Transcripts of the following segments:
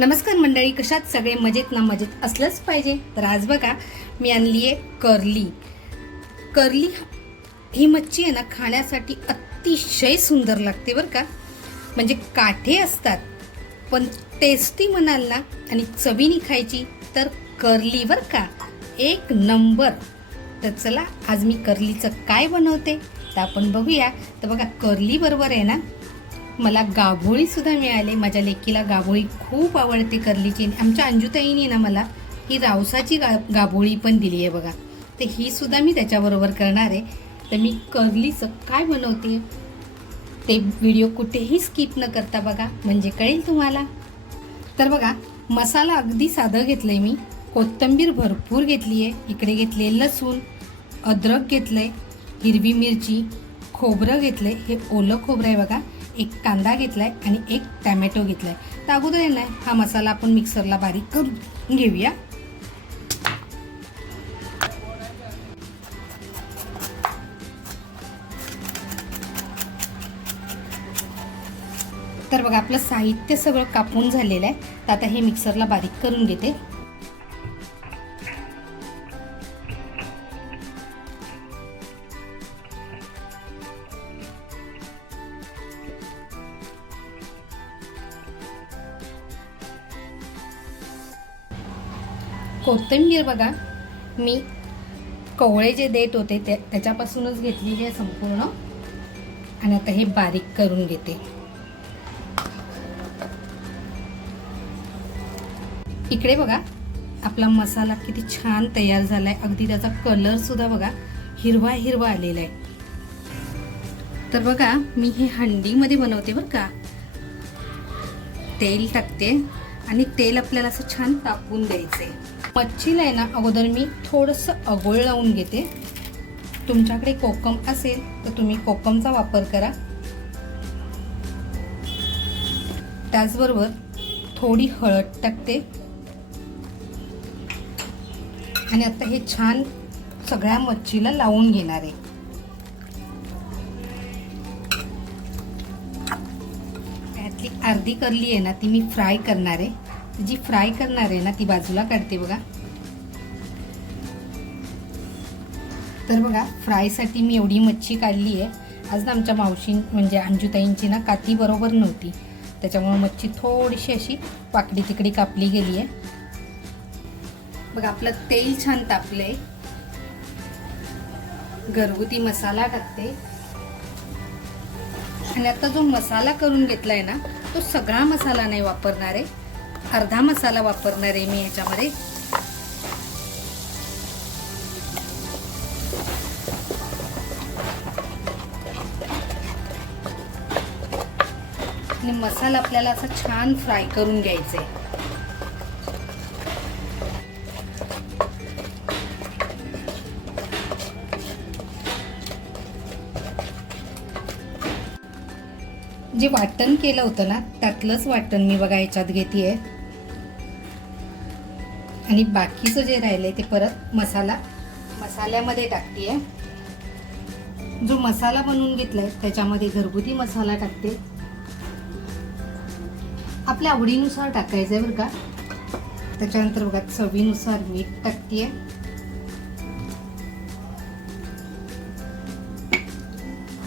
नमस्कार मंडळी कशात सगळे मजेत ना मजेत असलंच पाहिजे? तर आज बघा मी आणली आहे कर्ली. कर्ली ही मच्छी आहे ना खाण्यासाठी अतिशय सुंदर लागते बरं का. म्हणजे काठे असतात पण टेस्टी म्हणाल ना आणि चवीनी खायची तर कर्ली बरं का. एक नंबर. तर चला आज मी कर्लीचं काय बनवते तर आपण बघूया. तर बघा कर्ली बरोबर आहे ना. मला गाभोळीसुद्धा मिळाली. माझ्या लेकीला गाभोळी खूप आवडते कर्लीची. आमच्या अंजुताईने ना मला ही रावसाची गा गाभोळी पण दिली आहे बघा. तर ही सुद्धा मी त्याच्याबरोबर करणार आहे. तर मी कर्लीचं काय बनवते ते व्हिडिओ कुठेही स्किप न करता बघा. म्हणजे कळेल तुम्हाला. तर बघा मसाला अगदी साधं घेतलं आहे मी. कोथिंबीर भरपूर घेतली आहे इकडे घेतले लसूण अद्रक घेतलं आहे हिरवी मिरची खोबरं घेतलं आहे हे ओलं खोबरं आहे बघा. एक कांदा घेतला आहे आणि एक टॅमॅटो घेतला आहे तर अगोदर आहे ना हा मसाला आपण मिक्सरला बारीक करून घेऊया. तर बघा आपलं साहित्य सगळं कापून झालेलं आहे. तर आता हे मिक्सरला बारीक करून घेते. कोथिंबीर बघा. मी कवळे जे देत होते ते त्याच्यापासूनच घेतलेली आहे संपूर्ण. आणि आता हे बारीक करून घेते. इकडे बघा आपला मसाला किती छान तयार झालाय. अगदी त्याचा कलर सुद्धा बघा हिरवा हिरवा आलेला आहे. तर बघा मी हे हंडीमध्ये बनवते बरं का. तेल टाकते आणि तेल आपल्याला असं छान तापून आहे मच्छीला आहे ना अगोदर मी थोडंसं अगोळ लावून घेते. तुमच्याकडे कोकम असेल तर तुम्ही कोकमचा वापर करा. त्याचबरोबर थोडी हळद टाकते. आणि आता हे छान सगळ्या मच्छीला लावून घेणार आहे. त्यातली अर्धी करली आहे ना ती मी फ्राय करणार आहे. जी फ्राय करणार आहे ना ती बाजूला काढते बघा. तर बघा फ्रायसाठी मी एवढी मच्छी काढली आहे. आज ना आमच्या मावशी म्हणजे अंजुताईंची ना काती बरोबर नव्हती. त्याच्यामुळे मच्छी थोडीशी अशी पाकडी तिकडी कापली गेली आहे. बघा आपलं तेल छान तापलं आहे घरगुती मसाला टाकते. आणि आता जो मसाला करून घेतला आहे ना तो सगळा मसाला नाही वापरणार आहे. अर्धा मसाला वापरणार आहे मी याच्यामध्ये. आणि मसाला आपल्याला असा छान फ्राय करून घ्यायचा आहे जे वाटण केलं होतं ना त्यातलंच वाटण मी बघा याच्यात घेते आणि बाकीचं जे राहिलंय ते परत मसाला मसाल्यामध्ये टाकते जो मसाला बनवून घेतलाय त्याच्यामध्ये घरगुती मसाला टाकते. आपल्या आवडीनुसार टाकायचं आहे बरं का. त्याच्यानंतर बघा चवीनुसार मीठ टाकते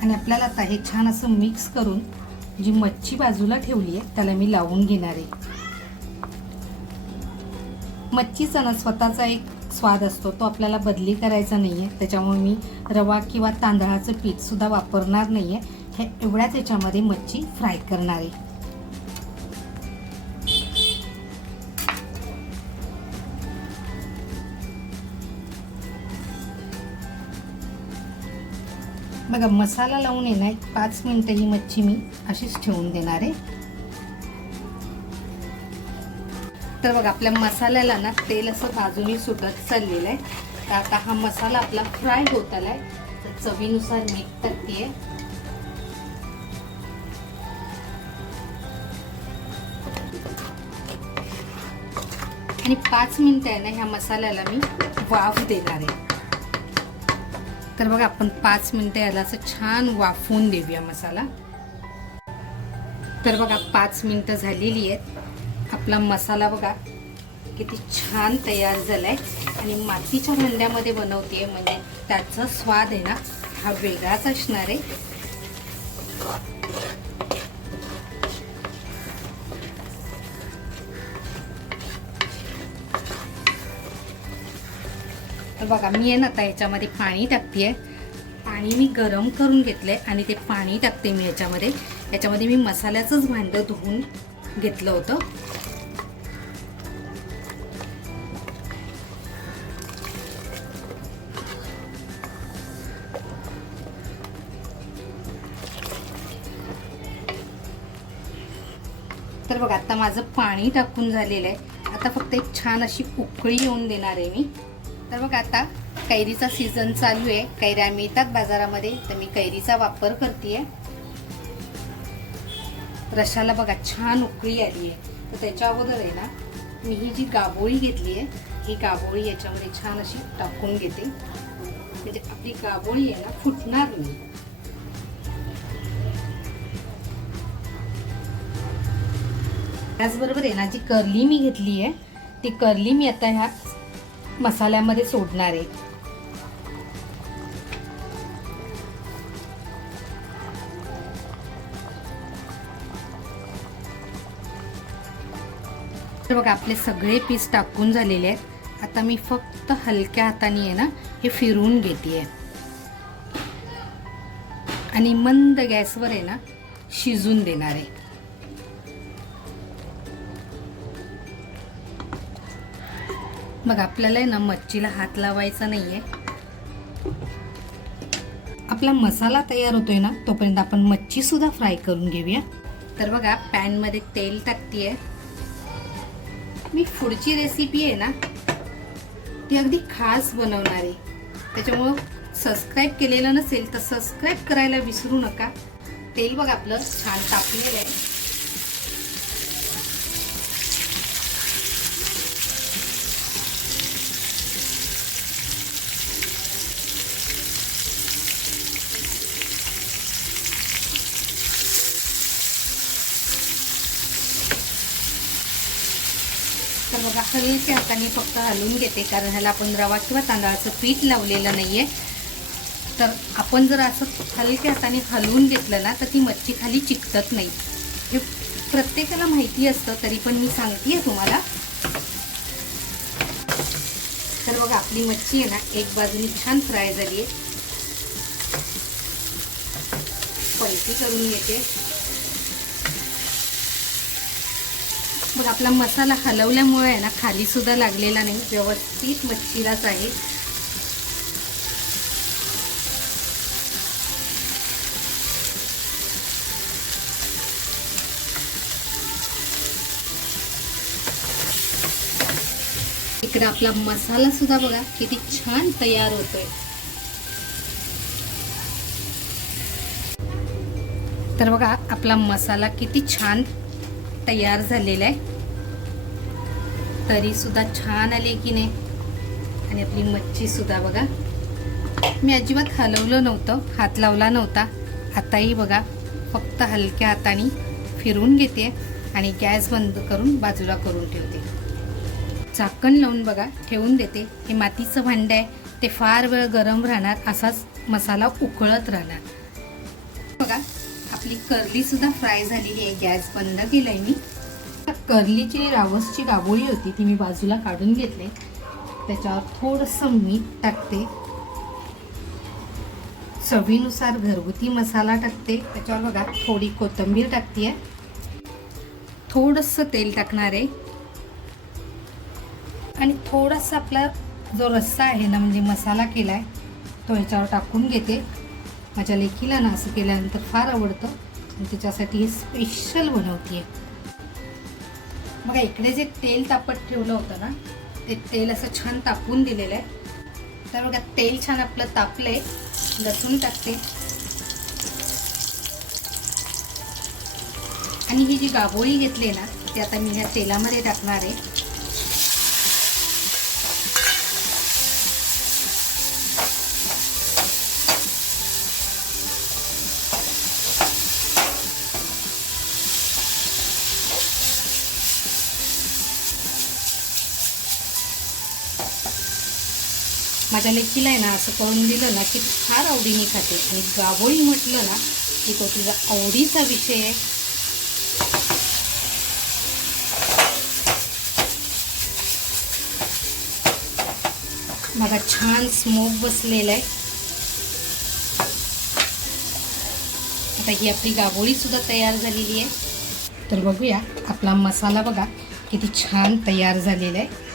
आणि आपल्याला आता हे छान असं मिक्स करून जी मच्छी बाजूला ठेवली आहे त्याला मी लावून घेणार आहे. मच्छीचा ना स्वतःचा एक स्वाद असतो. तो आपल्याला बदली करायचा नाही आहे त्याच्यामुळे मी रवा किंवा तांदळाचं पीठसुद्धा वापरणार नाही आहे हे एवढ्याच याच्यामध्ये मच्छी फ्राय करणार आहे. बघा मसाला लावून येणार एक पाच मिनटं ही मच्छी मी अशीच ठेवून देणार आहे. तर बघा आपल्या मसाल्याला ना तेल असं बाजूनी सुटत चाललेलं आहे. तर आता हा मसाला आपला फ्राय होत आलाय. तर चवीनुसार मीठ टाकते आणि पाच मिनटं आहे ना ह्या मसाल्याला मी वाफ देणार आहे. तर बघा आपण पाच मिनटं याला असं छान वाफवून देऊया मसाला. तर बघा पाच मिनिटं झालेली आहेत. आपला मसाला बघा किती छान तयार झालाय. आणि मातीच्या भांड्यामध्ये बनवते म्हणजे त्याचा स्वाद आहे ना हा वेगळाच असणार आहे. बघा मी आहे ना आता याच्यामध्ये पाणी टाकते पाणी मी गरम करून घेतलंय आणि ते पाणी टाकते मी याच्यामध्ये. याच्यामध्ये मी मसाल्याचंच भांडं धुवून घेतलं होतं. तर बघा आता माझं पाणी टाकून झालेलं आहे. आता फक्त एक छान अशी उकळी येऊन देणार आहे मी. तर बघा आता कैरीचा सीझन चालू आहे. कैऱ्या मिळतात बाजारामध्ये. तर मी कैरीचा वापर करते रशाला बघा छान उकळी आली आहे. तर त्याच्या अगोदर आहे ना मी ही जी गाबोळी घेतली आहे ही गाबोळी याच्यामध्ये छान अशी टाकून घेते. म्हणजे आपली गाबोळी आहे ना फुटणार नाही. त्याचबरोबर आहे ना जी कर्ली मी घेतली आहे ती कर्ली मी आता ह्या मसाल्यामध्ये सोडणार आहे. तर बघा आपले सगळे पीस टाकून झालेले आहेत. आता मी फक्त हलक्या हाताने आहे ना हे फिरवून घेते आणि मंद गॅसवर आहे ना शिजून देणार आहे. मग आपल्याला आहे ना मच्छीला हात लावायचा नाहीये. आपला मसाला तयार होतोय ना तोपर्यंत आपण मच्छी सुद्धा फ्राय करून घेऊया. तर बघा पॅनमध्ये तेल टाकतीये. मी पुढची रेसिपी आहे ना ती अगदी खास बनवणार आहे. त्याच्यामुळं सबस्क्राईब केलेलं नसेल तर सबस्क्राईब करायला विसरू नका. तेल बघा आपलं छान तापलेलं आहे. बघा हलक्या हाताने फक्त हलवून घेते कारण ह्याला आपण रवा किंवा तांदळाचं पीठ लावलेलं नाहीये. तर आपण जर असं हलक्या हाताने हलवून घेतलं ना तर ती मच्छी खाली चिकटत नाही. हे प्रत्येकाला माहिती असतं तरी पण मी सांगते तुम्हाला. तर बघा आपली मच्छी आहे ना एक बाजूने छान फ्राय झाली आहे पलटी करून घेते. मग आपला मसाला हलवल्यामुळे आहे ना खाली सुद्धा लागलेला नाही. व्यवस्थित मच्छीलाच आहे. इकडे आपला मसाला सुद्धा बघा किती छान तयार होतोय. तर बघा आपला मसाला किती छान तयार झालेला आहे. तरीसुद्धा छान आले की नाही? आणि आपली मच्छीसुद्धा बघा. मी अजिबात हलवलं नव्हतं हात लावला नव्हता. आताही बघा फक्त हलक्या हाताने फिरून घेते आणि गॅस बंद करून बाजूला करून ठेवते. झाकण लावून बघा ठेवून देते. हे मातीचं भांडं आहे ते फार वेळ गरम राहणार असाच मसाला उकळत राहणार. म्हणजे आपली कर्ली सुद्धा फ्राय झालेली आहे. गॅस बंद केलाय मी. कर्लीची रावसची गाबोळी होती ती मी बाजूला काढून घेतले. त्याच्यावर थोडंसं मीठ टाकते. चवीनुसार घरगुती मसाला टाकते. त्याच्यावर बघा थोडी कोथिंबीर टाकते थोडंसं तेल टाकणार आहे. आणि थोडासा आपला जो रस्सा आहे ना म्हणजे मसाला केला आहे तो ह्याच्यावर टाकून घेते. माझ्या लेकीला ना असं केल्यानंतर फार आवडतं. आणि त्याच्यासाठी हे स्पेशल बनवते बघा इकडे जे तेल तापत ठेवलं होतं ना ते तेल असं छान तापून दिलेलं आहे. तर बघा तेल छान आपलं तापलंय. लसूण टाकते. आणि ही जी गाबोळी घेतली आहे ना ती आता मी ह्या तेलामध्ये टाकणार आहे. माझ्या लेकीला आहे ना असं करून दिलं ना की फार आवडीने खाते. आणि गावोळी म्हटलं ना की तो तिचा आवडीचा विषय आहे. माझा छान स्मोक बसलेला आहे. आता ही आपली गावोळी सुद्धा तयार झालेली आहे. तर बघूया आपला मसाला बघा किती छान तयार झालेला आहे.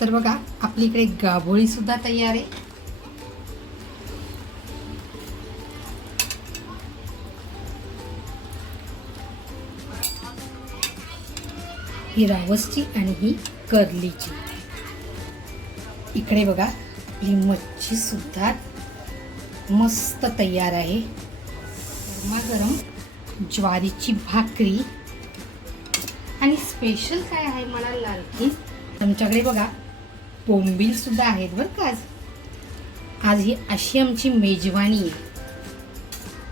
तर बघा आपली इकडे गाभोळी सुद्धा तयार आहे. ही रावसची आणि ही करलीची. इकडे बघा ही मच्छी सुद्धा मस्त तयार आहे. गरमागरम ज्वारीची भाकरी. आणि स्पेशल काय आहे मला लालकी आमच्याकडे बघा बोंबील सुद्धा आहेत बरं का आज. आज ही अशी आमची मेजवानी आहे.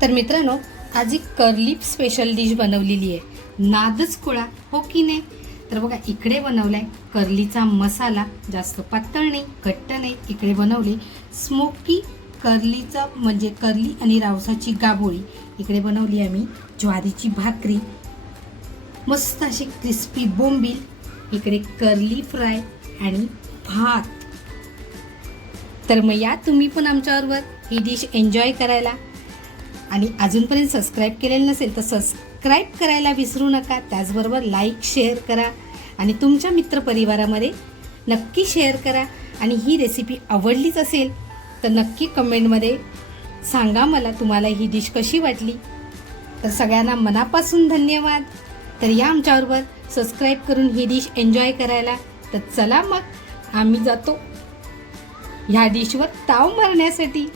तर मित्रांनो आज ही कर्ली स्पेशल डिश बनवलेली आहे. नादच कुळा हो की नाही? तर बघा इकडे बनवलाय कर्लीचा मसाला. जास्त पातळ नाही घट्ट नाही इकडे बनवले स्मोकी कर्लीचा म्हणजे कर्ली आणि रावसाची गाभोळी. इकडे बनवली आम्ही ज्वारीची भाकरी. मस्त अशी क्रिस्पी बोंबील. इकडे कर्ली फ्राय आणि भात. तर मग या तुम्ही पण आमच्याबरोबर ही डिश एन्जॉय करायला. आणि अजूनपर्यंत सबस्क्राईब केलेलं नसेल तर सबस्क्राईब करायला विसरू नका. त्याचबरोबर लाईक शेअर करा. आणि तुमच्या मित्रपरिवारामध्ये नक्की शेअर करा. आणि ही रेसिपी आवडलीच असेल तर नक्की कमेंटमध्ये सांगा मला तुम्हाला ही डिश कशी वाटली. तर सगळ्यांना मनापासून धन्यवाद. तर या आमच्याबरोबर सबस्क्राईब करून ही डिश एन्जॉय करायला. तर चला मग आम्ही जातो. ह्या डिशवर ताव मारण्यासाठी.